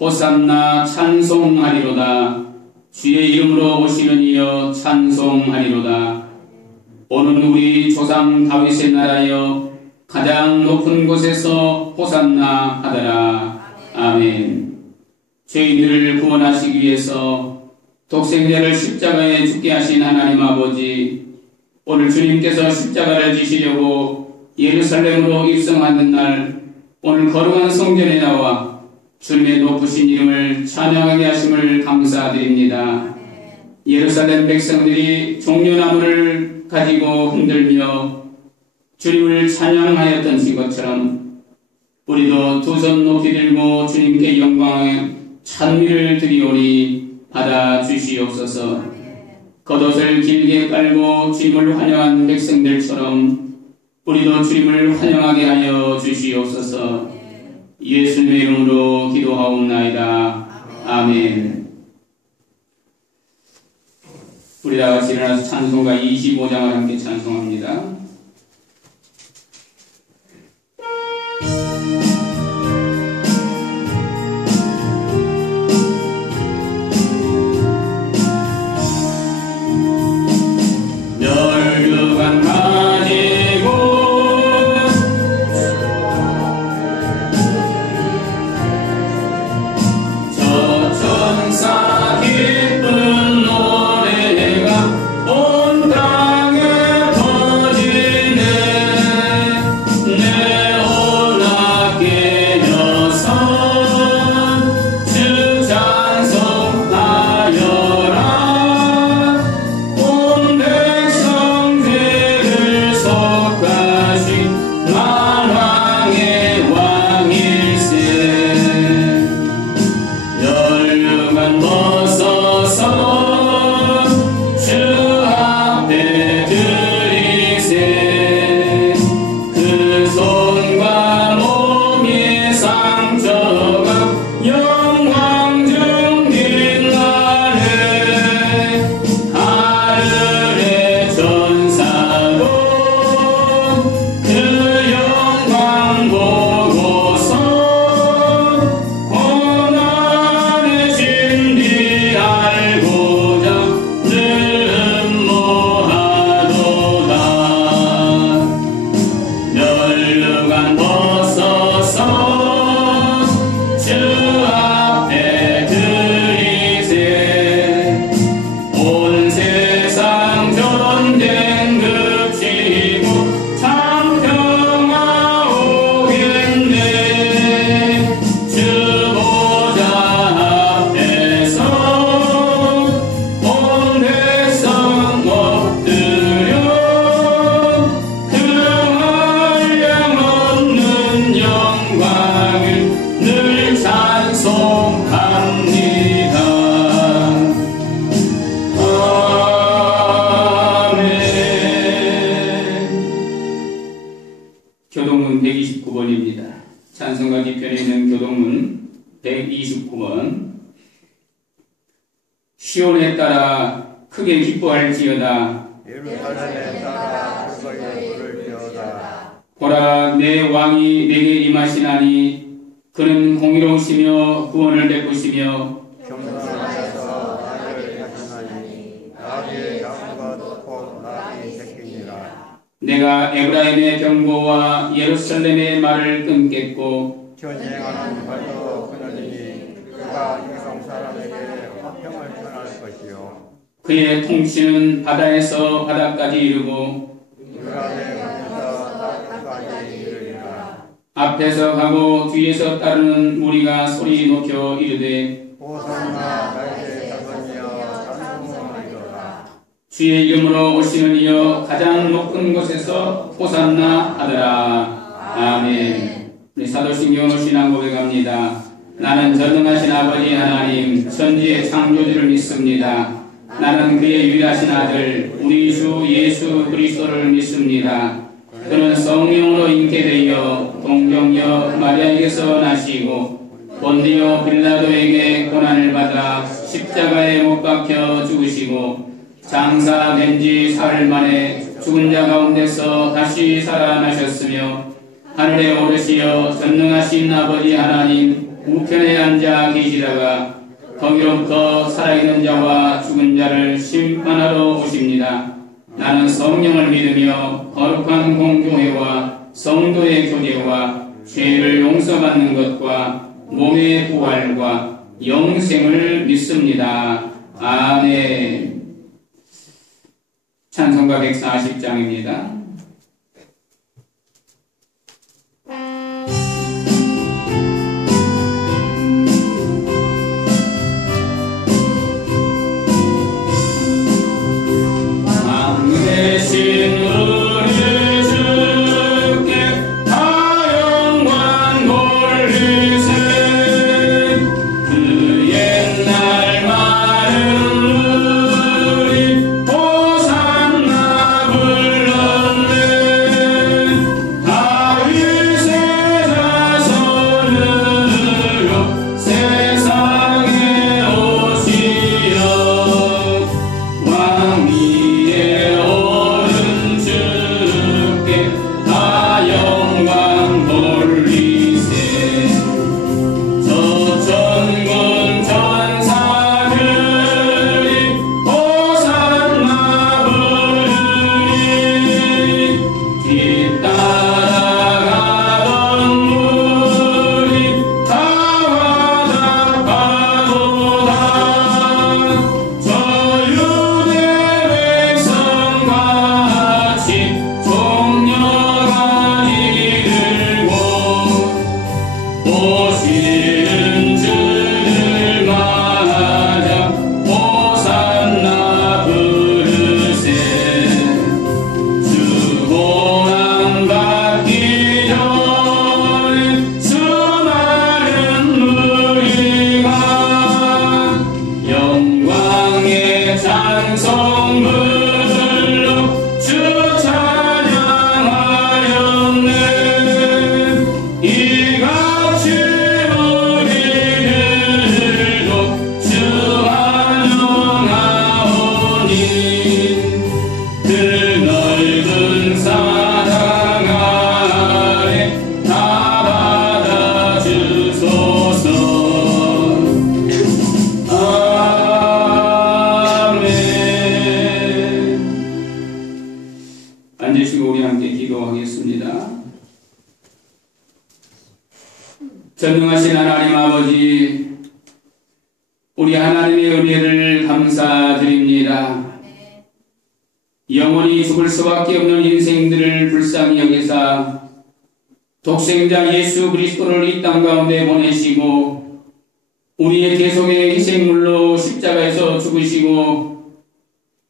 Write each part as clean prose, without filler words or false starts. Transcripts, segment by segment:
호산나 찬송하리로다. 주의 이름으로 오시는 이여 찬송하리로다. 오는 우리 조상 다윗의 나라여 가장 높은 곳에서 호산나 하더라. 아멘. 죄인들을 구원하시기 위해서 독생자를 십자가에 죽게 하신 하나님 아버지, 오늘 주님께서 십자가를 지시려고 예루살렘으로 입성하는 날, 오늘 거룩한 성전에 나와 주님의 높으신 이름을 찬양하게 하심을 감사드립니다. 예루살렘 백성들이 종려나무를 가지고 흔들며 주님을 찬양하였던 것처럼 우리도 두 손 높이 들고 주님께 영광의 찬미를 드리오니 받아 주시옵소서. 겉옷을 길게 깔고 주님을 환영한 백성들처럼 우리도 주님을 환영하게 하여 주시옵소서. 예수님의 이름으로 기도하옵나이다. 아멘. 우리 다 같이 일어나서 찬송가 25장을 함께 찬송합니다. 교동문 129번입니다. 찬송가 뒤편에 있는 교동문 129번. 시온에 따라 크게 기뻐할지어다. 예루살렘에 따라 그거에 부를지어다. 보라, 내 왕이 내게 임하시나니 그는 공의로우시며 구원을 베푸시며 겸손하셔서 나를 하시나니 나의 양과 곧 나의 새끼니라. 내가 에브라임의 병고와 예루살렘의 말을 끊겠고 전쟁하는 발도 끊으리니 그가 이성 사람에게 화평을 전할 것이요 그의 통치는 바다에서 바다까지 이르고 유라의 강에서 땅까지 이르리라. 앞에서 가고 뒤에서 따르는 무리가 소리 높여 이르되 호산나 다윗의 자손이여 찬송하리로다. 주의 이름으로 오시는 이여 가장 높은 곳에서 호산나 하더라. 아멘. 우리 사도신경으로 신앙 고백합니다. 나는 전능하신 아버지 하나님 천지의 창조주를 믿습니다. 나는 그의 유일하신 아들 우리 주 예수 그리스도를 믿습니다. 그는 성령으로 잉태되어 동정녀 마리아에게서 나시고 본디오 빌라도에게 고난을 받아 십자가에 못 박혀 죽으시고 장사된 지 사흘 만에 죽은 자 가운데서 다시 살아나셨으며 하늘에 오르시어 전능하신 아버지 하나님 우편에 앉아 계시다가 거기로부터 살아있는 자와 죽은 자를 심판하러 오십니다. 나는 성령을 믿으며 거룩한 공교회와 성도의 교제와 죄를 용서받는 것과 몸의 부활과 영생을 믿습니다. 아멘. 찬송가 140장입니다. 전능하신 하나님 아버지, 우리 하나님의 은혜를 감사드립니다. 영원히 죽을 수밖에 없는 인생들을 불쌍히 여기사 독생자 예수 그리스도를 이 땅 가운데 보내시고 우리의 대속의 희생물로 십자가에서 죽으시고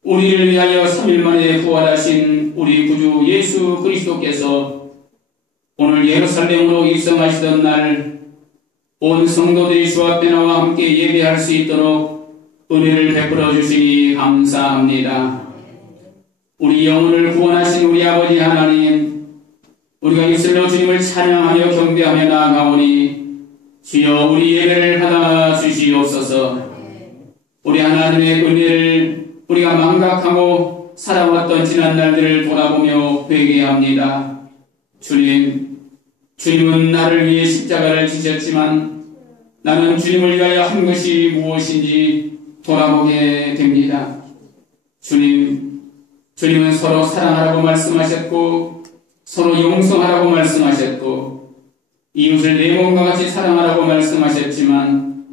우리를 위하여 3일 만에 부활하신 우리 구주 예수 그리스도께서 오늘 예루살렘으로 입성하시던 날 온 성도들이 주 앞에 나와 함께 예배할 수 있도록 은혜를 베풀어 주시니 감사합니다. 우리 영혼을 구원하신 우리 아버지 하나님, 우리가 입술로 주님을 찬양하며 경배하며 나아가오니 주여 우리 예배를 받아 주시옵소서. 우리 하나님의 은혜를 우리가 망각하고 살아왔던 지난 날들을 돌아보며 회개합니다. 주님은 나를 위해 십자가를 지셨지만 나는 주님을 위하여 한 것이 무엇인지 돌아보게 됩니다. 주님은 서로 사랑하라고 말씀하셨고 서로 용서하라고 말씀하셨고 이웃을 내 몸과 같이 사랑하라고 말씀하셨지만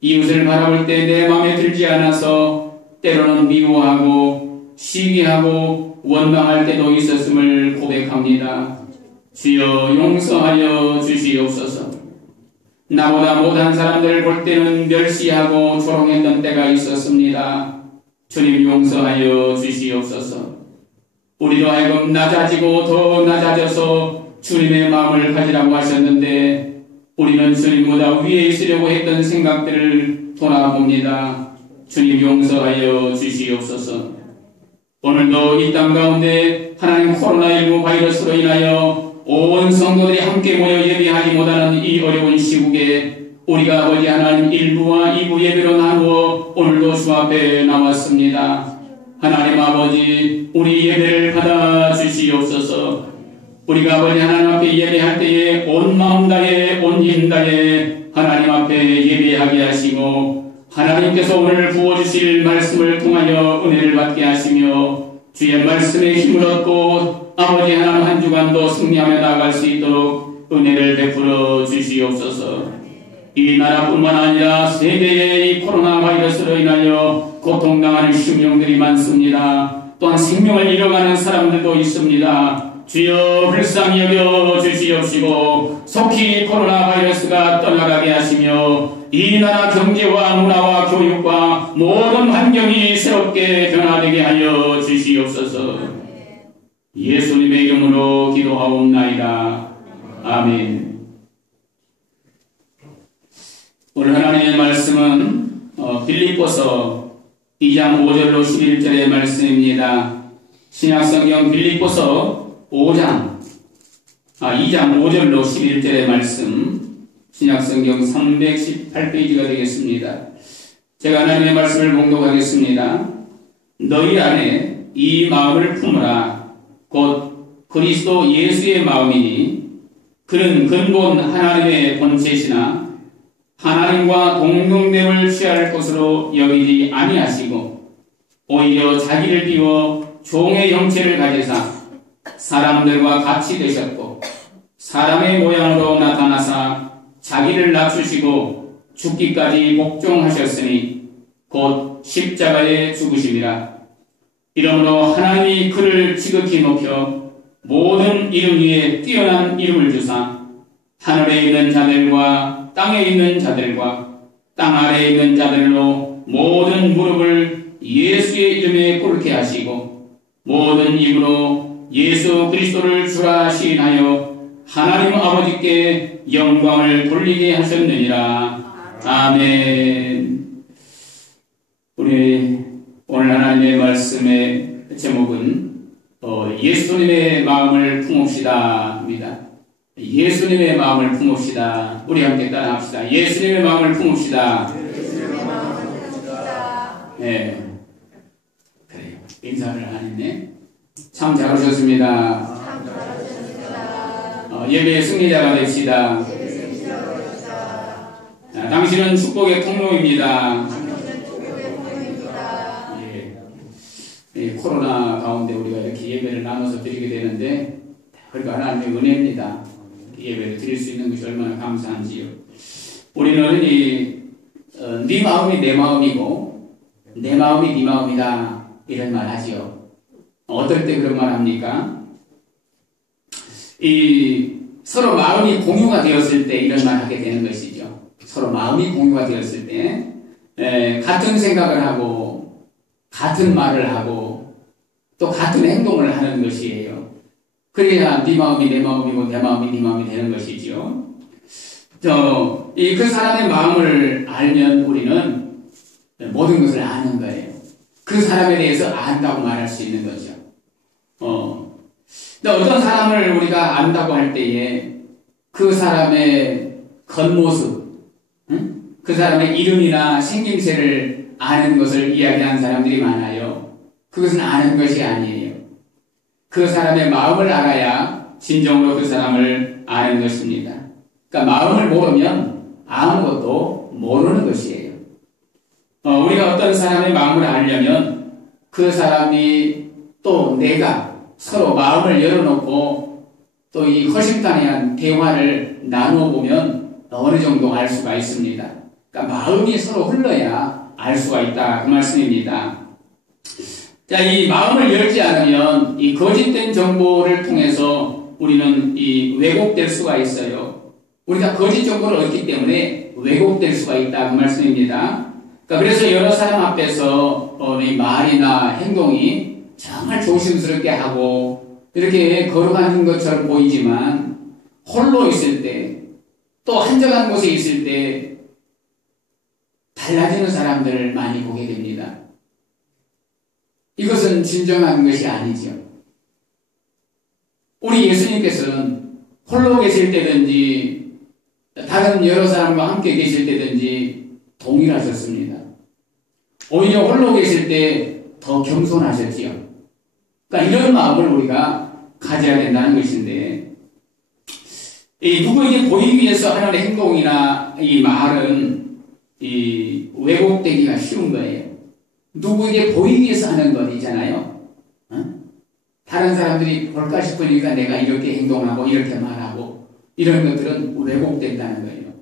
이웃을 바라볼 때 내 마음에 들지 않아서 때로는 미워하고 시기하고 원망할 때도 있었음을 고백합니다. 주여 용서하여 주시옵소서. 나보다 못한 사람들을 볼 때는 멸시하고 조롱했던 때가 있었습니다. 주님 용서하여 주시옵소서. 우리로 하여금 낮아지고 더 낮아져서 주님의 마음을 가지라고 하셨는데 우리는 주님보다 위에 있으려고 했던 생각들을 돌아봅니다. 주님 용서하여 주시옵소서. 오늘도 이 땅 가운데 하나님 코로나19 바이러스로 인하여 온 성도들이 함께 모여 예배하지 못하는 이 어려운 시국에 우리가 아버지 하나님 1부와 2부 예배로 나누어 오늘도 주 앞에 나왔습니다. 하나님 아버지, 우리 예배를 받아 주시옵소서. 우리가 아버지 하나님 앞에 예배할 때에 온 마음 다해 온 힘 다해 하나님 앞에 예배하게 하시고 하나님께서 오늘 부어주실 말씀을 통하여 은혜를 받게 하시며 주의 말씀에 힘을 얻고 아버지 하나님 한 주간도 승리하며 나아갈 수 있도록 은혜를 베풀어 주시옵소서. 이 나라뿐만 아니라 세계의 이 코로나 바이러스로 인하여 고통당하는 심령들이 많습니다. 또한 생명을 잃어가는 사람들도 있습니다. 주여 불쌍히 여겨 주시옵시고 속히 코로나 바이러스가 떠나가게 하시며 이 나라 경제와 문화와 교육과 모든 환경이 새롭게 변화되게 하여 주시옵소서. 예수님의 이름으로 기도하옵나이다. 아멘. 오늘 하나님의 말씀은 빌립보서 2장 5절로 11절의 말씀입니다. 신약성경 빌립보서 2장 5절로 11절의 말씀, 신약성경 318페이지가 되겠습니다. 제가 하나님의 말씀을 봉독하겠습니다. 너희 안에 이 마음을 품으라. 곧 그리스도 예수의 마음이니 그는 근본 하나님의 본체시나 하나님과 동등됨을 취할 것으로 여기지 아니하시고 오히려 자기를 비워 종의 형체를 가지사 사람들과 같이 되셨고 사람의 모양으로 나타나사 자기를 낮추시고 죽기까지 복종하셨으니 곧 십자가에 죽으심이라. 이러므로 하나님이 그를 지극히 높여 모든 이름 위에 뛰어난 이름을 주사 하늘에 있는 자들과 땅에 있는 자들과 땅 아래에 있는 자들로 모든 무릎을 예수의 이름에 꿇게 하시고 모든 입으로 예수 그리스도를 주라 시인하여 하나님 아버지께 영광을 돌리게 하셨느니라. 아멘. 우리 오늘 하나님의 말씀의 제목은 예수님의 마음을 품읍시다입니다. 예수님의 마음을 품읍시다. 우리 함께 따라합시다. 예수님의 마음을 품읍시다. 네. 그래요. 인사를 안 했네. 참 잘하셨습니다. 예배의 승리자가 됩시다. 당신은 축복의 통로입니다. 코로나 가운데 우리가 이렇게 예배를 나눠서 드리게 되는데 그러니까 하나님의 은혜입니다. 예배를 드릴 수 있는 것이 얼마나 감사한지요. 우리는 네 마음이 내 마음이고 내 마음이 네 마음이다 이런 말 하지요. 어떨 때 그런 말 합니까? 서로 마음이 공유가 되었을 때 이런 말 하게 되는 것이죠. 서로 마음이 공유가 되었을 때 같은 생각을 하고 같은 말을 하고 또 같은 행동을 하는 것이에요. 그래야 네 마음이 내 마음이고 내 마음이 네 마음이 되는 것이죠. 그 사람의 마음을 알면 우리는 모든 것을 아는 거예요. 그 사람에 대해서 안다고 말할 수 있는 거죠. 어떤 사람을 우리가 안다고 할 때에 그 사람의 겉모습, 그 사람의 이름이나 생김새를 아는 것을 이야기하는 사람들이 많아요. 그것은 아는 것이 아니에요. 그 사람의 마음을 알아야 진정으로 그 사람을 아는 것입니다. 그러니까 마음을 모르면 아무것도 모르는 것이에요. 우리가 어떤 사람의 마음을 알려면 그 사람이 또 내가 서로 마음을 열어놓고 또 이 허심탄회한 대화를 나누어 보면 어느 정도 알 수가 있습니다. 그러니까 마음이 서로 흘러야 알 수가 있다 그 말씀입니다. 자, 이 마음을 열지 않으면 이 거짓된 정보를 통해서 우리는 왜곡될 수가 있어요. 우리가 거짓 정보를 얻기 때문에 왜곡될 수가 있다 그 말씀입니다. 그래서 여러 사람 앞에서 이 말이나 행동이 정말 조심스럽게 하고 이렇게 걸어가는 것처럼 보이지만 홀로 있을 때 또 한적한 곳에 있을 때 달라지는 사람들을 많이 보게 됩니다. 이것은 진정한 것이 아니죠. 우리 예수님께서는 홀로 계실 때든지 다른 여러 사람과 함께 계실 때든지 동일하셨습니다. 오히려 홀로 계실 때 더 겸손하셨지요. 그러니까 이런 마음을 우리가 가져야 된다는 것인데 이 누구에게 보이기 위해서 하는 행동이나 이 말은 이 왜곡되기가 쉬운 거예요. 누구에게 보이기 위해서 하는 것 있잖아요. 다른 사람들이 볼까 싶으니까 내가 이렇게 행동하고 이렇게 말하고 이런 것들은 왜곡된다는 거예요.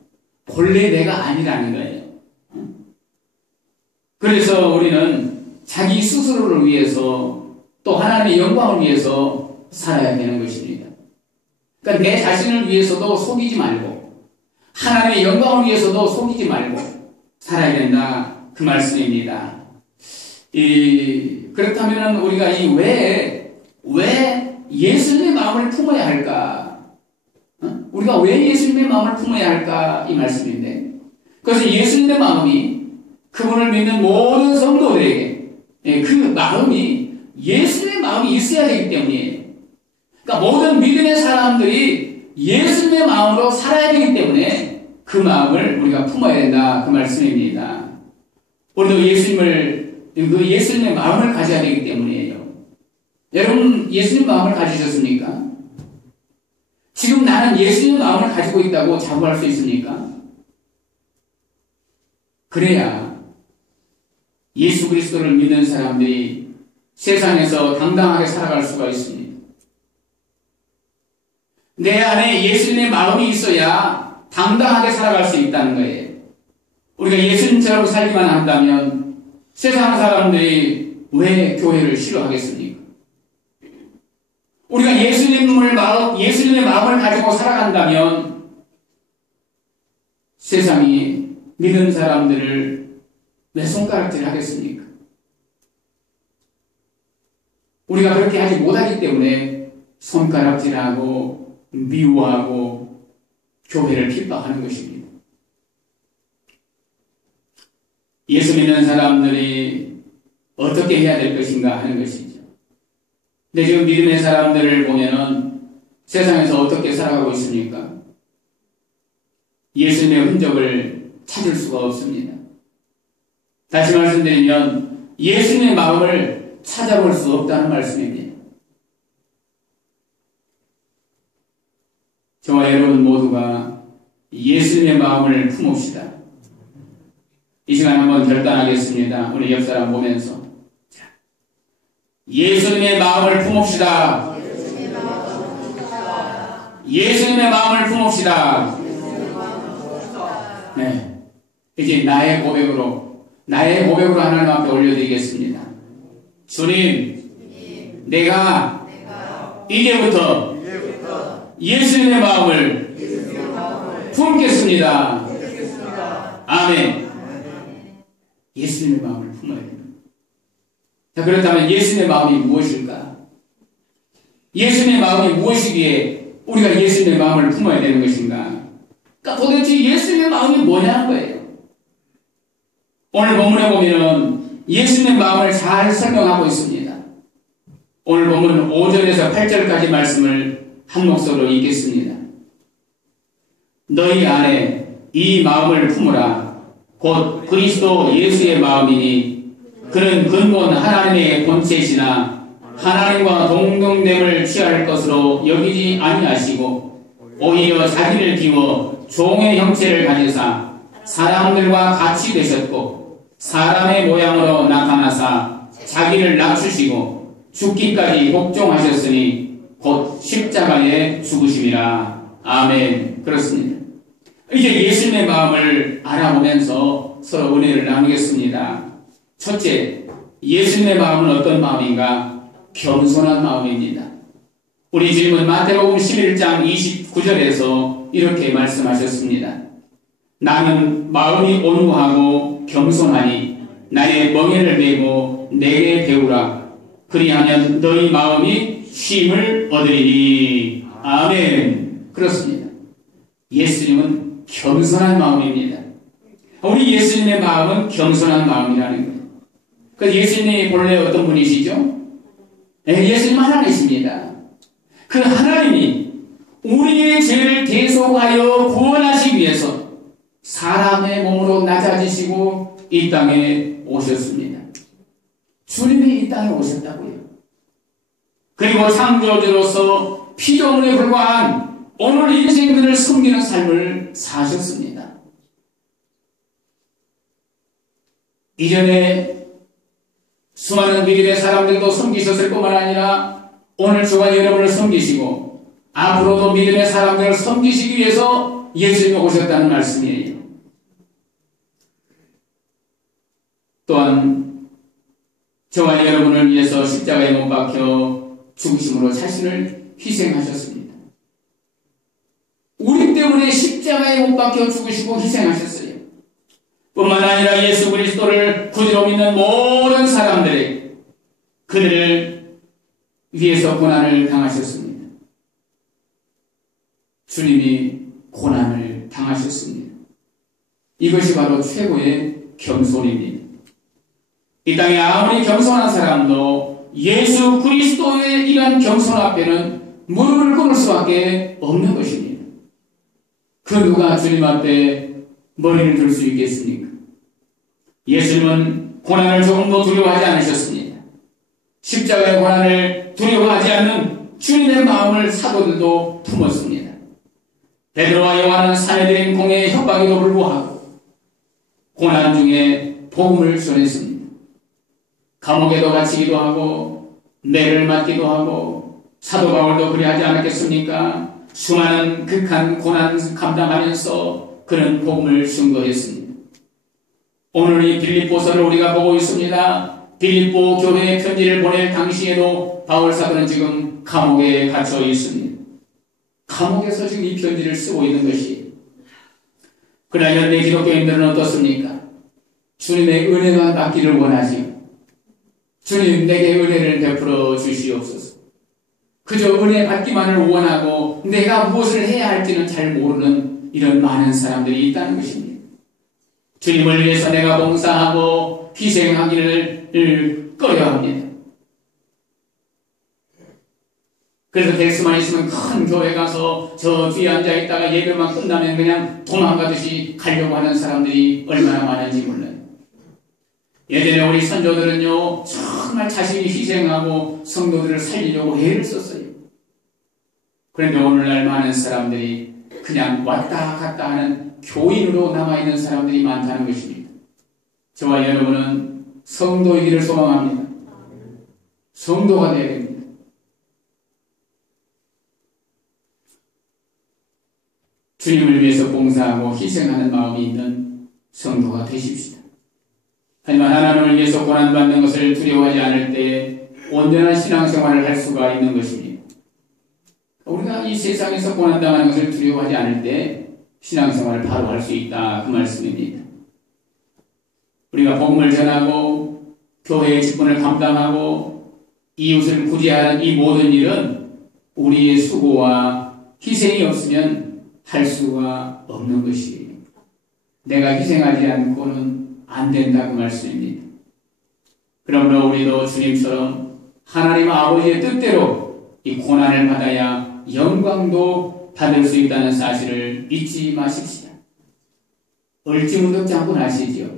본래 내가 아니라는 거예요. 그래서 우리는 자기 스스로를 위해서 또 하나님의 영광을 위해서 살아야 되는 것입니다. 그러니까 내 자신을 위해서도 속이지 말고 하나님의 영광을 위해서도 속이지 말고 살아야 된다. 그 말씀입니다. 그렇다면 우리가 왜 예수님의 마음을 품어야 할까? 우리가 왜 예수님의 마음을 품어야 할까? 이 말씀인데. 그래서 예수님의 마음이 그분을 믿는 모든 성도들에게 그 마음이 예수님의 마음이 있어야 되기 때문이에요. 그러니까 모든 믿음의 사람들이 예수님의 마음으로 살아야 되기 때문에 그 마음을 우리가 품어야 된다. 그 말씀입니다. 우리도 예수님의 마음을 가져야 되기 때문이에요. 여러분, 예수님 마음을 가지셨습니까? 지금 나는 예수님 마음을 가지고 있다고 자부할 수 있습니까? 그래야 예수 그리스도를 믿는 사람들이 세상에서 당당하게 살아갈 수가 있습니다. 내 안에 예수님의 마음이 있어야 당당하게 살아갈 수 있다는 거예요. 우리가 예수님처럼 살기만 한다면 세상 사람들이 왜 교회를 싫어하겠습니까? 우리가 예수님의 마음을 가지고 살아간다면 세상이 믿는 사람들을 왜 손가락질 하겠습니까? 우리가 그렇게 하지 못하기 때문에 손가락질하고 미워하고 교회를 핍박하는 것입니다. 예수 믿는 사람들이 어떻게 해야 될 것인가 하는 것이죠. 근데 지금 믿음의 사람들을 보면은 세상에서 어떻게 살아가고 있습니까? 예수님의 흔적을 찾을 수가 없습니다. 다시 말씀드리면 예수님의 마음을 찾아볼 수 없다는 말씀입니다. 저와 여러분 모두가 예수님의 마음을 품읍시다. 이 시간 한번 결단하겠습니다. 우리 옆 사람 보면서 예수님의 마음을 품읍시다. 예수님의 마음을 품읍시다. 네, 이제 나의 고백으로 하나님 앞에 올려드리겠습니다. 주님, 내가 이제부터 예수님의 마음을 품겠습니다. 아멘. 예수님의 마음을 품어야 됩니다. 자, 그렇다면 예수님의 마음이 무엇일까? 예수님의 마음이 무엇이기에 우리가 예수님의 마음을 품어야 되는 것인가? 그러니까 도대체 예수님의 마음이 뭐냐는 거예요. 오늘 본문에 보면 예수님의 마음을 잘 설명하고 있습니다. 오늘 본문 5절에서 8절까지 말씀을 한 목소리로 읽겠습니다. 너희 안에 이 마음을 품으라. 곧 그리스도 예수의 마음이니 그는 근본 하나님의 본체시나 하나님과 동등됨을 취할 것으로 여기지 아니하시고 오히려 자기를 비워 종의 형체를 가지사 사람들과 같이 되셨고 사람의 모양으로 나타나사 자기를 낮추시고 죽기까지 복종하셨으니 곧 십자가에 죽으심이라. 아멘. 그렇습니다. 이제 예수님의 마음을 알아보면서 서로 은혜를 나누겠습니다. 첫째, 예수님의 마음은 어떤 마음인가? 겸손한 마음입니다. 우리 주님은 마태복음 11장 29절에서 이렇게 말씀하셨습니다. 나는 마음이 온유하고 겸손하니 나의 멍에를 메고 내게 배우라. 그리하면 너희 마음이 쉼을 얻으리니. 아멘. 그렇습니다. 예수님은 겸손한 마음입니다. 우리 예수님의 마음은 겸손한 마음이라는 거예요. 그 예수님이 본래 어떤 분이시죠? 예수님 하나님이십니다. 그 하나님이 우리의 죄를 대속하여 구원하시기 위해서 사람의 몸으로 낮아지시고 이 땅에 오셨습니다. 주님이 이 땅에 오셨다고요. 그리고 창조주로서 피조물에 불과한 오늘 인생들을 섬기는 삶을 사셨습니다. 이전에 수많은 믿음의 사람들도 섬기셨을 뿐만 아니라 오늘 주가 여러분을 섬기시고 앞으로도 믿음의 사람들을 섬기시기 위해서 예수님이 오셨다는 말씀이에요. 또한 저와 여러분을 위해서 십자가에 못 박혀 죽으심으로 자신을 희생하셨습니다. 우리 때문에 십자가에 못 박혀 죽으시고 희생하셨어요. 뿐만 아니라 예수 그리스도를 구주로 믿는 모든 사람들에게 그들을 위해서 고난을 당하셨습니다. 주님이 고난을 당하셨습니다. 이것이 바로 최고의 겸손입니다. 이 땅에 아무리 겸손한 사람도 예수 그리스도의 이러한 겸손 앞에는 무릎을 꿇을 수밖에 없는 것입니다. 그 누가 주님 앞에 머리를 들 수 있겠습니까? 예수님은 고난을 조금도 두려워하지 않으셨습니다. 십자가의 고난을 두려워하지 않는 주님의 마음을 사도들도 품었습니다. 베드로와 요한은 산에 들인 공의 협박에도 불구하고 고난 중에 복음을 전했습니다. 감옥에도 갇히기도 하고 매를 맞기도 하고 사도 바울도 그리하지 않았겠습니까? 수많은 극한 고난 감당하면서 그는 복음을 증거했습니다. 오늘 이 빌립보서를 우리가 보고 있습니다. 빌립보 교회에 편지를 보낼 당시에도 바울 사도는 지금 감옥에 갇혀 있습니다. 감옥에서 지금 이 편지를 쓰고 있는 것이. 그러나 현대 기독교인들은 어떻습니까? 주님의 은혜만 받기를 원하지. 주님 내게 은혜를 베풀어 주시옵소서. 그저 은혜 받기만을 원하고 내가 무엇을 해야 할지는 잘 모르는 이런 많은 사람들이 있다는 것입니다. 주님을 위해서 내가 봉사하고 희생하기를 꺼려합니다. 그래서 될 수만 있으면 큰 교회 가서 저 뒤에 앉아있다가 예배만 끝나면 그냥 도망가듯이 가려고 하는 사람들이 얼마나 많은지 몰라요. 예전에 우리 선조들은요 정말 자신이 희생하고 성도들을 살리려고 애를 썼어요. 그런데 오늘날 많은 사람들이 그냥 왔다 갔다 하는 교인으로 남아있는 사람들이 많다는 것입니다. 저와 여러분은 성도이기를 소망합니다. 성도가 되어야 됩니다. 주님을 위해서 봉사하고 희생하는 마음이 있는 성도가 되십시다. 하지만 하나님을 위해서 고난받는 것을 두려워하지 않을 때 온전한 신앙생활을 할 수가 있는 것입니다. 우리가 이 세상에서 고난당하는 것을 두려워하지 않을 때 신앙생활을 바로 할 수 있다 그 말씀입니다. 우리가 복음을 전하고 교회의 직분을 감당하고 이웃을 구제하는 이 모든 일은 우리의 수고와 희생이 없으면 할 수가 없는 것이에요. 내가 희생하지 않고는 안 된다 그 말씀입니다. 그러므로 우리도 주님처럼 하나님 아버지의 뜻대로 이 고난을 받아야 영광도 받을 수 있다는 사실을 잊지 마십시다. 을지문덕 장군 아시죠?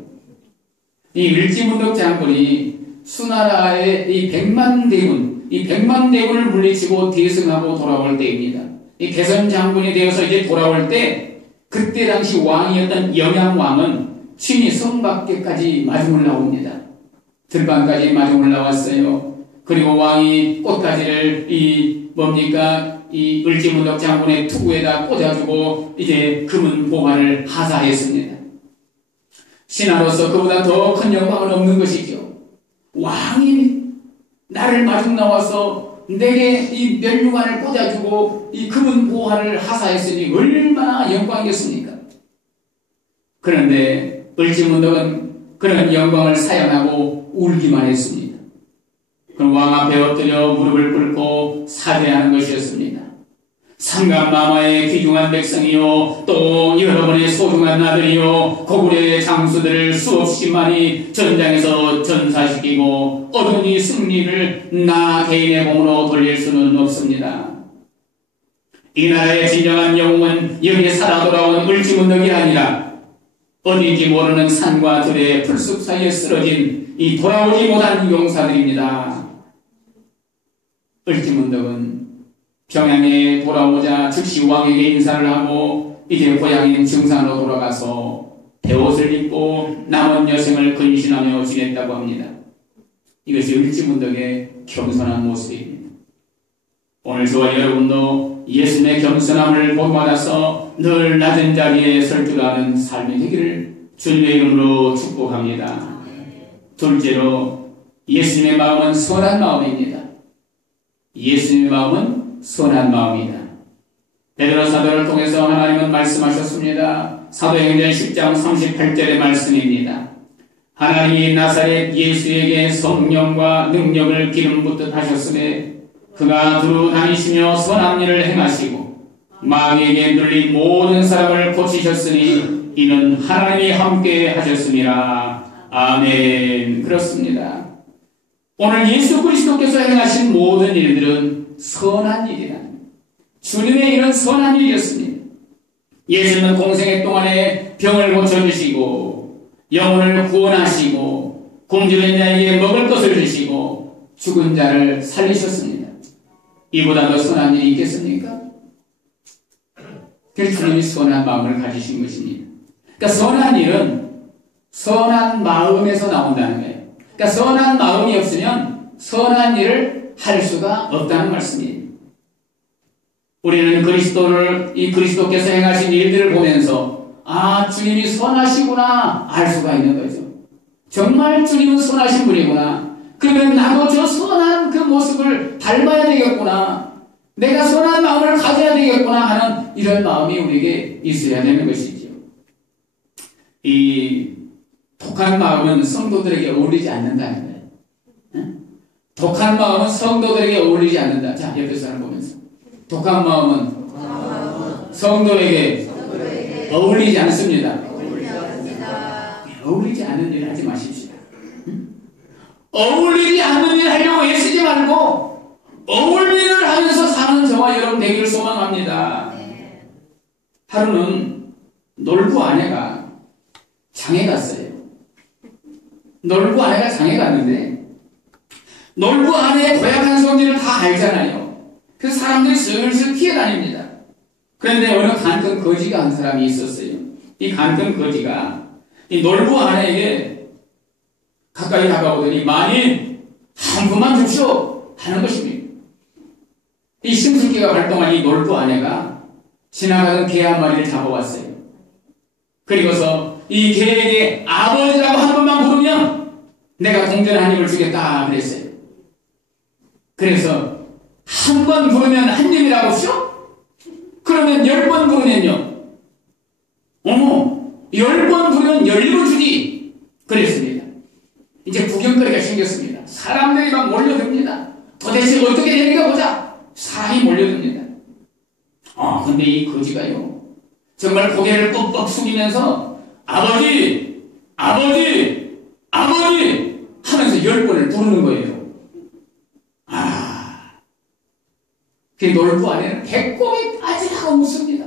이 을지문덕 장군이 수나라의 이 100만 대군, 이 100만 대군을 물리치고 대승하고 돌아올 때입니다. 이 개선 장군이 되어서 이제 돌아올 때 그때 당시 왕이었던 영양왕은 친히 성 밖에까지 마중 올라옵니다. 들방까지 마중 올라왔어요. 그리고 왕이 꽃가지를 이 을지문덕 장군의 투구에다 꽂아주고 이제 금은 보화를 하사했습니다. 신하로서 그보다 더 큰 영광은 없는 것이죠. 왕이 나를 마중 나와서 내게 이 면류관을 꽂아주고 이 금은 보화를 하사했으니 얼마나 영광이겠습니까? 그런데 을지문덕은 그런 영광을 사양하고 울기만 했습니다. 그럼 왕 앞에 엎드려 무릎을 꿇고 사죄하는 것이었습니다. 삼감마마의 귀중한 백성이요 또 여러분의 소중한 아들이요 고구려의 장수들을 수없이 많이 전장에서 전사시키고 얻은 이 승리를 나 개인의 공으로 돌릴 수는 없습니다. 이 나라의 진정한 영웅은 여기에 살아 돌아온 을지문덕이 아니라 어딘지 모르는 산과 들의 풀숲 사이에 쓰러진 이 돌아오지 못한 용사들입니다. 을지문덕은 평양에 돌아오자 즉시 왕에게 인사를 하고 이제 고향인 증산으로 돌아가서 배옷을 입고 남은 여생을 근신하며 지냈다고 합니다. 이것이 을지문덕의 겸손한 모습입니다. 오늘 저와 여러분도 예수님의 겸손함을 본받아서 늘 낮은 자리에 설 줄 아는 삶이 되기를 주님의 이름으로 축복합니다. 둘째로 예수님의 마음은 선한 마음입니다. 예수님의 마음은 선한 마음이다. 베드로 사도를 통해서 하나님은 말씀하셨습니다. 사도행전 10장 38절의 말씀입니다. 하나님이 나사렛 예수에게 성령과 능력을 기름 붓듯 하셨으되 그가 두루 다니시며 선한 일을 행하시고 마귀에게 눌린 모든 사람을 고치셨으니 이는 하나님이 함께 하셨습니다. 아멘. 그렇습니다. 오늘 예수 그리스도께서 행하신 모든 일들은 선한 일이다. 주님의 일은 선한 일이었습니다. 예수님은 공생애 동안에 병을 고쳐주시고 영혼을 구원하시고 굶주린 자에게 먹을 것을 주시고 죽은 자를 살리셨습니다. 이보다 더 선한 일이 있겠습니까? 그래서 주님이 선한 마음을 가지신 것입니다. 그러니까 선한 일은 선한 마음에서 나온다는 거예요. 그러니까 선한 마음이 없으면 선한 일을 할 수가 없다는 말씀이에요. 우리는 그리스도께서 행하신 일들을 보면서 주님이 선하시구나 알 수가 있는 거죠. 정말 주님은 선하신 분이구나. 그러면 나도 저 선한 그 모습을 닮아야 되겠구나. 내가 선한 마음을 가져야 되겠구나 하는 이런 마음이 우리에게 있어야 되는 것이죠. 이 독한 마음은 성도들에게 어울리지 않는다는 거예요. 독한 마음은 성도들에게 어울리지 않는다. 자, 옆에 사람 보면서. 독한 마음은 성도에게 어울리지 않습니다. 어울리지 않는 일 하지 마십시오. 어울리지 않는 일 하려고 애쓰지 말고 어울리는 일을 하면서 사는 저와 여러분 되기를 소망합니다. 하루는 놀부 아내가 장에 갔어요. 놀부 아내가 장에 갔는데 놀부 아내의 고약한 성질을 다 알잖아요. 그래서 사람들이 슬슬 피해 다닙니다. 그런데 어느 간통 거지가 한 사람이 있었어요. 이 간통 거지가 이 놀부 아내에게 가까이 다가오더니 마님 한 분만 줍시오 하는 것입니다. 이 심술기가 활동한 이 놀부 아내가 지나가던 개 한 마리를 잡아왔어요. 그리고서 이 개에게 아버지라고 한 번만 부르면 내가 동전 한 입을 주겠다 그랬어요. 그래서 한 번 부르면 한 입이라고 하시오? 그러면 10번 부르면요? 10번 부르면 10입을 주지. 그랬습니다. 이제 구경거리가 생겼습니다. 사람들이 막 몰려듭니다. 도대체 어떻게 되는가 보자. 사람이 몰려듭니다. 근데 이 거지가요. 정말 고개를 뻑뻑 숙이면서 아버지! 아버지! 아버지! 하면서 10번을 부르는 거예요. 그 놀부 아내는 배꼽이 빠지라고 웃습니다.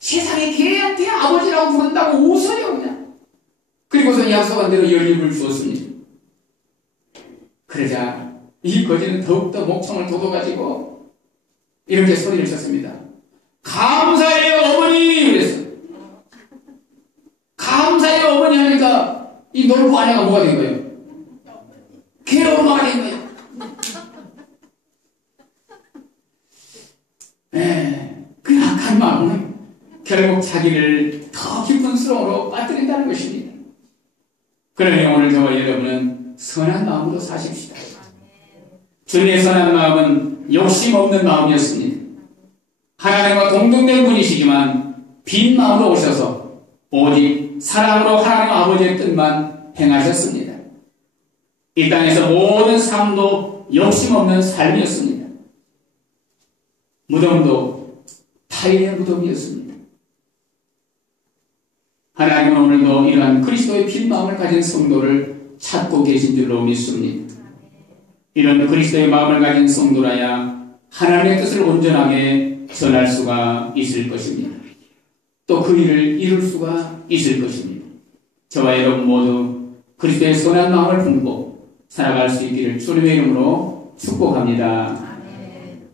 세상에 개한테 아버지라고 부른다고 웃어요 그냥. 그리고서 약속한 대로 10입을 주었습니다. 그러자 이 거지는 더욱더 목청을 돋워가지고 이렇게 소리를 쳤습니다. 감사해요 어머니! 그랬어요. 감사해요 어머니 하니까 이 놀부 아내가 뭐가 된 거예요? 개로마가 된 거예요. 그 악한 마음은 결국 자기를 더 깊은 수렁으로 빠뜨린다는 것입니다. 그러니 오늘 저와 여러분은 선한 마음으로 사십시다. 주님의 선한 마음은 욕심 없는 마음이었습니다. 하나님과 동등된 분이시지만 빈 마음으로 오셔서 오직 사랑으로 하나님 아버지의 뜻만 행하셨습니다. 이 땅에서 모든 삶도 욕심 없는 삶이었습니다. 무덤도 타인의 무덤이었습니다. 하나님은 오늘도 이러한 그리스도의 빈 마음을 가진 성도를 찾고 계신 줄로 믿습니다. 이런 그리스도의 마음을 가진 성도라야 하나님의 뜻을 온전하게 전할 수가 있을 것입니다. 또 그 일을 이룰 수가 있을 것입니다. 저와 여러분 모두 그리스도의 선한 마음을 품고 살아갈 수 있기를 주님의 이름으로 축복합니다.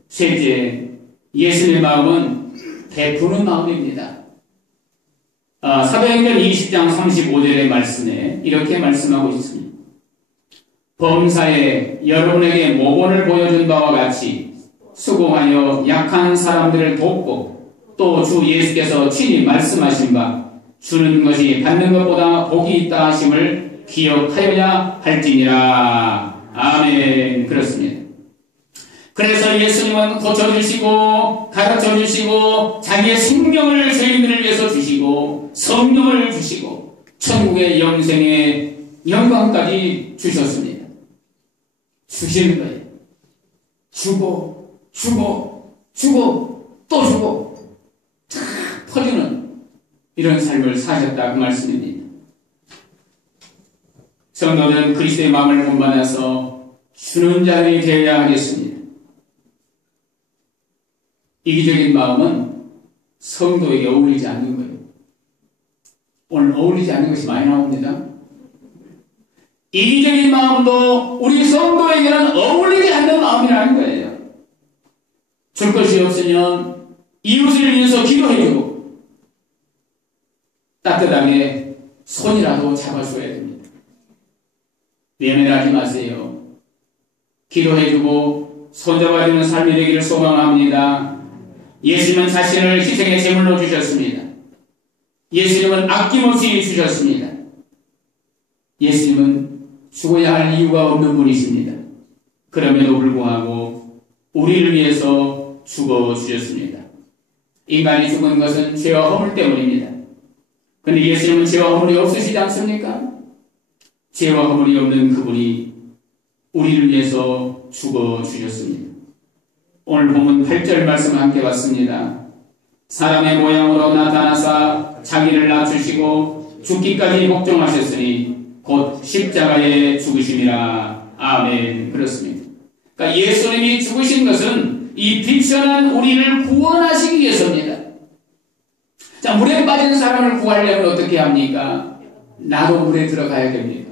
셋째, 예수님의 마음은 베푸는 마음입니다. 사도행전 20장 35절의 말씀에 이렇게 말씀하고 있습니다. 범사에 여러분에게 모본을 보여준 바와 같이 수고하여 약한 사람들을 돕고 또 주 예수께서 친히 말씀하신 바 주는 것이 받는 것보다 복이 있다 하심을 기억하여야 할지니라. 아멘. 그렇습니다. 그래서 예수님은 고쳐주시고 가르쳐주시고 자기의 생명을 저희들을 위해서 주시고 성령을 주시고 천국의 영생의 영광까지 주셨습니다. 주시는 거예요. 주고 또 주고 쫙 퍼주는 이런 삶을 사셨다 그 말씀입니다. 성도는 그리스도의 마음을 본받아서 주는 자들이 되어야 하겠습니다. 이기적인 마음은 성도에게 어울리지 않는 거예요. 오늘 어울리지 않는 것이 많이 나옵니다. 이기적인 마음도 우리 성도에게는 어울리지 않는 마음이라는 거예요. 줄 것이 없으면 이웃을 위해서 기도해주고 따뜻하게 손이라도 잡아줘야 됩니다. 외면하지 마세요. 기도해주고 손잡아주는 삶이 되기를 소망합니다. 예수님은 자신을 희생의 제물로 주셨습니다. 예수님은 아낌없이 주셨습니다. 예수님은 죽어야 할 이유가 없는 분이십니다. 그럼에도 불구하고 우리를 위해서 죽어주셨습니다. 인간이 죽은 것은 죄와 허물 때문입니다. 그런데 예수님은 죄와 허물이 없으시지 않습니까? 죄와 허물이 없는 그분이 우리를 위해서 죽어주셨습니다. 오늘 본문 8절 말씀을 함께 봤습니다. 사람의 모양으로 나타나사 자기를 낮추시고 죽기까지 복종하셨으니 곧 십자가에 죽으심이라. 아멘. 그렇습니다. 그러니까 예수님이 죽으신 것은 이 비천한 우리를 구원하시기 위해서입니다. 자, 물에 빠진 사람을 구하려면 어떻게 합니까? 나도 물에 들어가야 됩니다.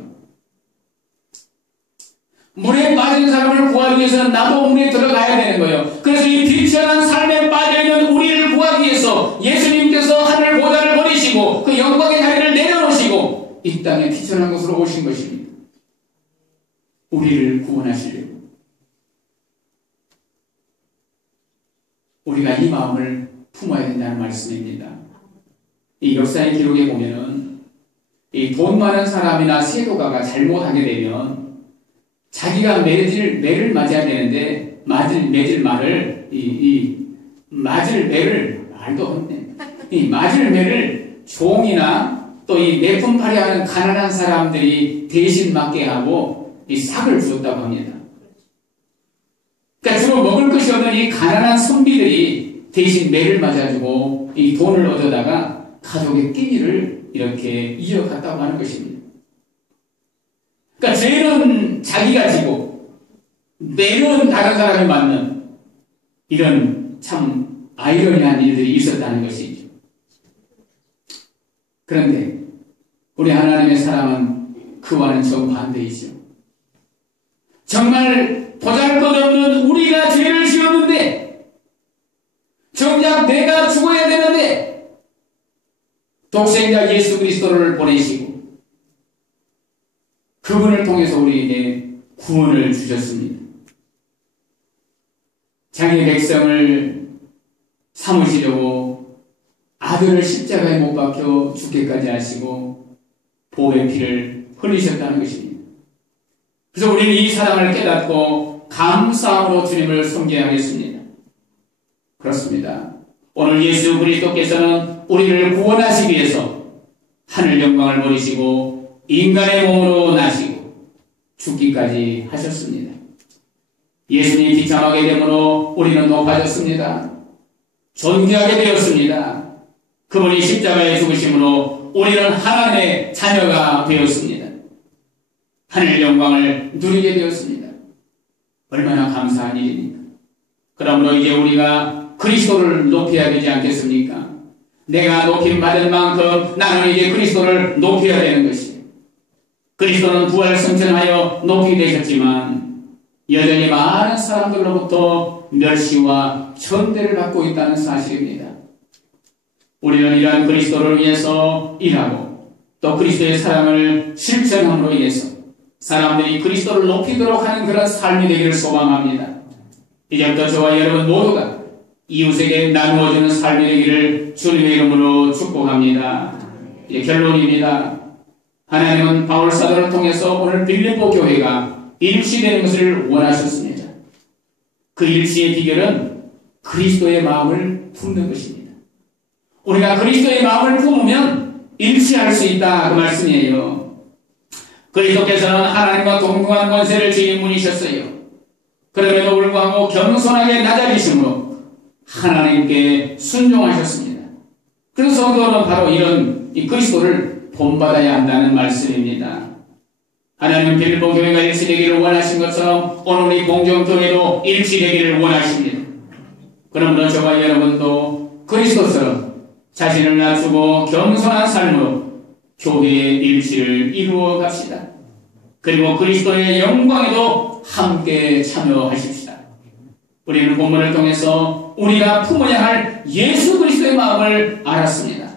물에 빠진 사람을 구하기 위해서는 나도 물에 들어가야 되는 거예요. 그래서 이 비천한 삶에 빠져있는 우리를 구하기 위해서 예수님께서 하늘 보좌를 버리시고 그 영광의 자리를 내려놓으시고 이 땅에 비천한 곳으로 오신 것입니다. 우리를 구원하시려고. 우리가 이 마음을 품어야 된다는 말씀입니다. 이 역사의 기록에 보면은 이 돈 많은 사람이나 세도가가 잘못하게 되면 자기가 매를 맞아야 되는데 맞을 말을 맞을 매를 말도 없네. 이 맞을 매를 종이나 또 이 매품팔이 하는 가난한 사람들이 대신 맞게 하고 이 삭을 주었다고 합니다. 그러니까 주로 먹을 것이 없는 이 가난한 선비들이 대신 매를 맞아주고 이 돈을 얻어다가 가족의 끼니를 이렇게 이어갔다고 하는 것입니다. 그러니까 죄는 자기가 지고 매는 다른 사람이 맞는 이런 참 아이러니한 일들이 있었다는 것이죠. 그런데 우리 하나님의 사랑은 그와는 정반대이죠. 정말 보잘것없는 우리가 죄를 지었는데 정작 내가 죽어야 되는데 독생자 예수 그리스도를 보내시고 그분을 통해서 우리에게 구원을 주셨습니다. 자기의 백성을 삼으시려고 아들을 십자가에 못 박혀 죽기까지 하시고 보혈의 피를 흘리셨다는 것입니다. 그래서 우리는 이 사랑을 깨닫고 감사함으로 주님을 섬겨야 하겠습니다. 그렇습니다. 오늘 예수 그리스도께서는 우리를 구원하시기 위해서 하늘 영광을 버리시고 인간의 몸으로 나시고 죽기까지 하셨습니다. 예수님이 비참하게 되므로 우리는 높아졌습니다. 존귀하게 되었습니다. 그분이 십자가에 죽으심으로 우리는 하나님의 자녀가 되었습니다. 하늘 영광을 누리게 되었습니다. 얼마나 감사한 일입니까? 그러므로 이제 우리가 그리스도를 높여야 되지 않겠습니까? 내가 높임 받을 만큼 나는 이제 그리스도를 높여야 되는 것이에요. 그리스도는 부활 승천하여 높이 되셨지만 여전히 많은 사람들로부터 멸시와 천대를 받고 있다는 사실입니다. 우리는 이러한 그리스도를 위해서 일하고 또 그리스도의 사랑을 실천함으로 인해서 사람들이 그리스도를 높이도록 하는 그런 삶이 되기를 소망합니다. 이제부터 저와 여러분 모두가 이웃에게 나누어주는 삶이 되기를 주님의 이름으로 축복합니다. 이제 결론입니다. 하나님은 바울 사도를 통해서 오늘 빌립보 교회가 일치되는 것을 원하셨습니다. 그 일치의 비결은 그리스도의 마음을 품는 것입니다. 우리가 그리스도의 마음을 품으면 일치할 수 있다, 그 말씀이에요. 그리스도께서는 하나님과 동등한 권세를 지닌 분이셨어요. 그럼에도 불구하고 겸손하게 낮아지심으로 하나님께 순종하셨습니다. 그래서 성도는 바로 이런 이 그리스도를 본받아야 한다는 말씀입니다. 하나님은 빌립보 교회가 일치되기를 원하신 것처럼 오늘 이 공정교회도 일치되기를 원하십니다. 그러므로 저와 여러분도 그리스도처럼 자신을 낮추고 겸손한 삶으로 교회의 일치를 이루어 갑시다. 그리고 그리스도의 영광에도 함께 참여하십시다. 우리는 본문을 통해서 우리가 품어야 할 예수 그리스도의 마음을 알았습니다.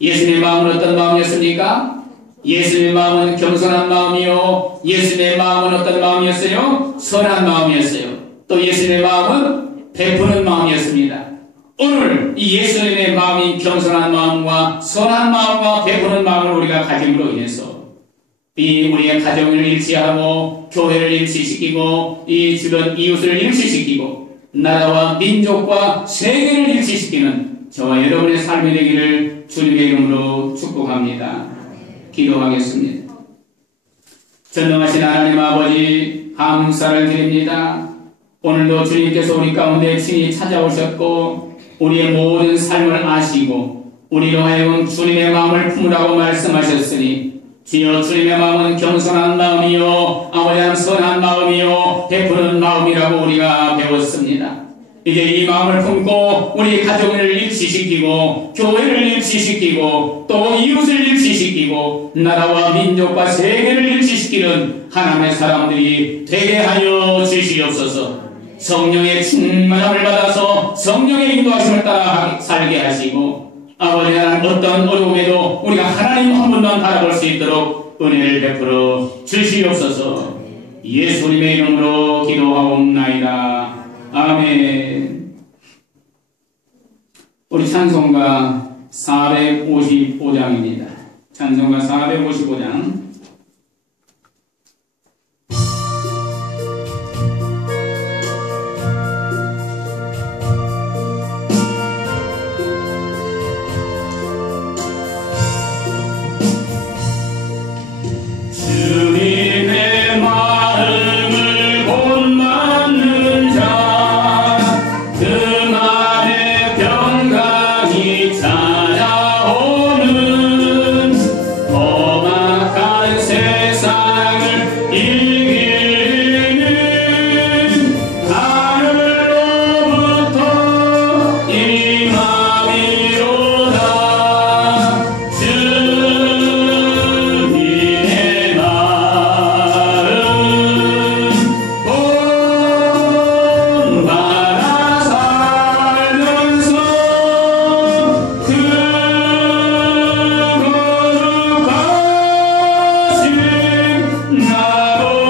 예수님의 마음은 어떤 마음이었습니까? 예수님의 마음은 겸손한 마음이요. 예수님의 마음은 어떤 마음이었어요? 선한 마음이었어요. 또 예수님의 마음은 베푸는 마음이었습니다. 오늘 이 예수님의 마음이 겸손한 마음과 선한 마음과 베푸는 마음을 우리가 가짐으로 인해서 이 우리의 가정을 일치하고 교회를 일치시키고 이 주변 이웃을 일치시키고 나라와 민족과 세계를 일치시키는 저와 여러분의 삶이 되기를 주님의 이름으로 축복합니다. 기도하겠습니다. 전능하신 하나님 아버지, 감사를 드립니다. 오늘도 주님께서 우리 가운데 친히 찾아오셨고 우리의 모든 삶을 아시고 우리로 하여금 주님의 마음을 품으라고 말씀하셨으니 주여, 주님의 마음은 겸손한 마음이요 아버지 선한 마음이요 베푸는 마음이라고 우리가 배웠습니다. 이제 이 마음을 품고 우리 가정을 일치시키고 교회를 일치시키고 또 이웃을 일치시키고 나라와 민족과 세계를 일치시키는 하나님의 사람들이 되게 하여 주시옵소서. 성령의 충만함을 받아서 성령의 인도하심을 따라 살게 하시고 아버지 하나님 어떤 어려움에도 우리가 하나님 한 분만 바라볼 수 있도록 은혜를 베풀어 주시옵소서. 예수님의 이름으로 기도하옵나이다. 아멘. 우리 찬송가 455장입니다. 찬송가 455장. 나로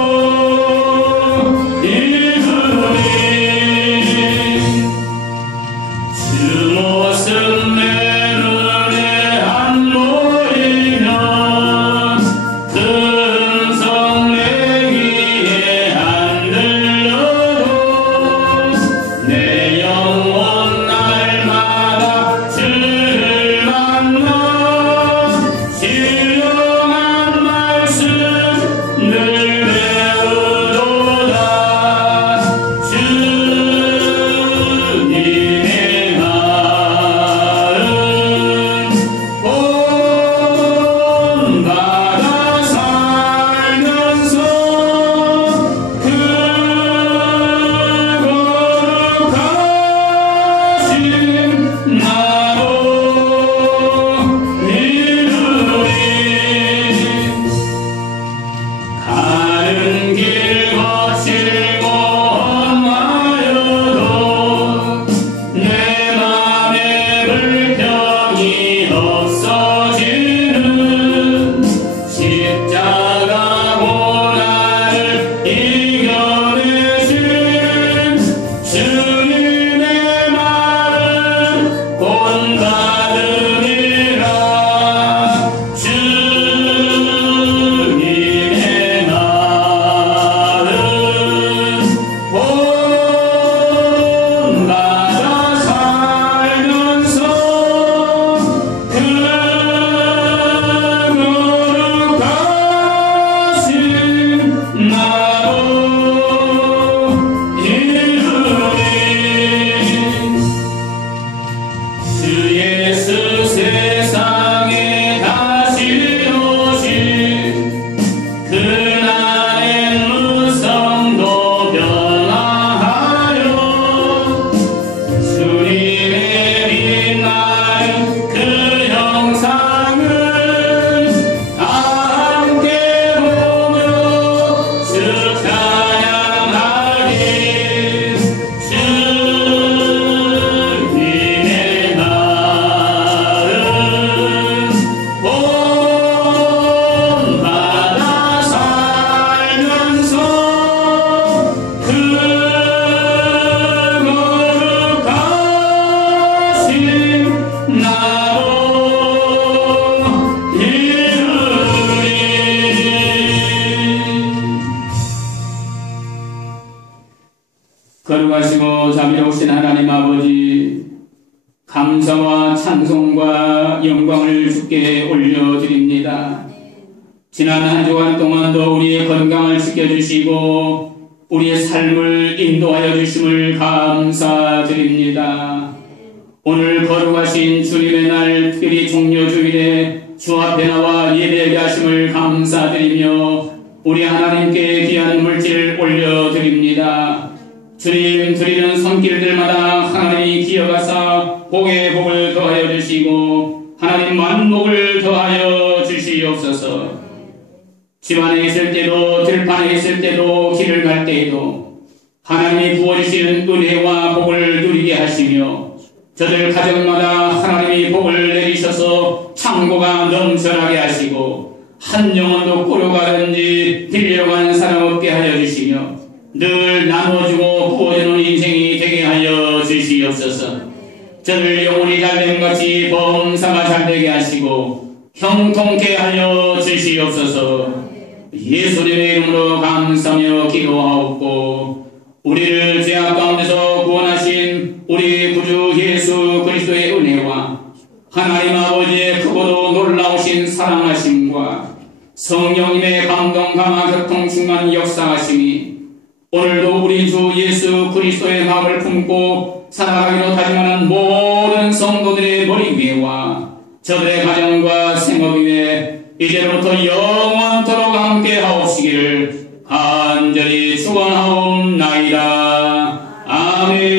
거룩하시고 자비로우신 하나님 아버지, 감사와 찬송과 영광을 주께 올려드립니다. 지난 한 주간 동안도 우리의 건강을 지켜주시고 우리의 삶을 인도하여 주심을 감사드립니다. 오늘 거룩하신 주님의 날, 특별히 종료주일에 주 앞에 나와 예배하게 하심을 감사드리며 우리 하나님께 귀한 물질을 올려드립니다. 주님 드리는 손길들마다 하나님이 기어가사 복에 복을 더하여 주시고 하나님 만복을 더하여 주시옵소서. 집안에 있을 때도 들판에 있을 때도 길을 갈 때에도 하나님이 부어주시는 은혜와 복을 누리게 하시며 저들 가정마다 하나님이 복을 내리셔서 창고가 넘쳐나게 하시고 한 영혼도 꾸려가든지 빌려가는 사람 없게 하여 주시며 늘 나눠주고 부어주는 인생이 되게 하여 주시옵소서. 저들 영혼이 잘됨같이 범사가 잘되게 하시고 형통케 하여 주시옵소서. 예수님의 이름으로 감사하며 기도하옵고 우리를 죄악 가운데서 구원하신 우리 구주 예수 그리스도의 은혜와 하나님 아버지의 크고도 놀라우신 사랑하심과 성령님의 감동 감화 교통 충만 역사하심이 오늘도 우리 주 예수 그리스도의 마음을 품고 살아가기로 다짐하는 모든 성도들의 머리 위에와 저들의 가정과 생업 위에 이제부터 영원토록 함께 하옵시기를 간절히 축원하옵나이다. 아멘.